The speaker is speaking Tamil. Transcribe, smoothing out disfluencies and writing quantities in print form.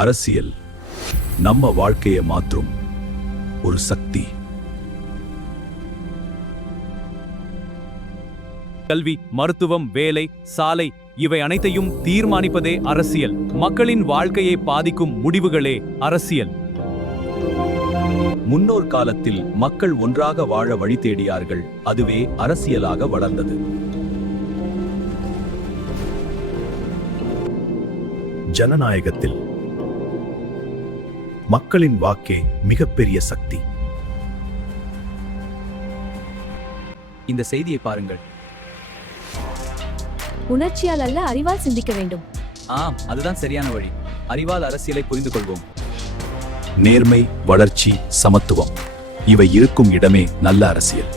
அரசியல் நம்ம வாழ்க்கையை மாற்றும் ஒரு சக்தி. கல்வி, மருத்துவம், வேலை, சாலை இவை அனைத்தையும் தீர்மானிப்பதே அரசியல். மக்களின் வாழ்க்கையை பாதிக்கும் முடிவுகளே அரசியல். முன்னோர் காலத்தில் மக்கள் ஒன்றாக வாழ வழி தேடியார்கள். அதுவே அரசியலாக வளர்ந்தது. ஜனநாயகத்தில் மக்களின் வாக்கே மிகப்பெரிய சக்தி. இந்த செய்தியை பாருங்கள். உணர்ச்சியால் அல்ல, அறிவால் சிந்திக்க வேண்டும். அதுதான் சரியான வழி. அறிவால் அரசியலை புரிந்து கொள்வோம். நேர்மை, வளர்ச்சி, சமத்துவம் இவை இருக்கும் இடமே நல்ல அரசியல்.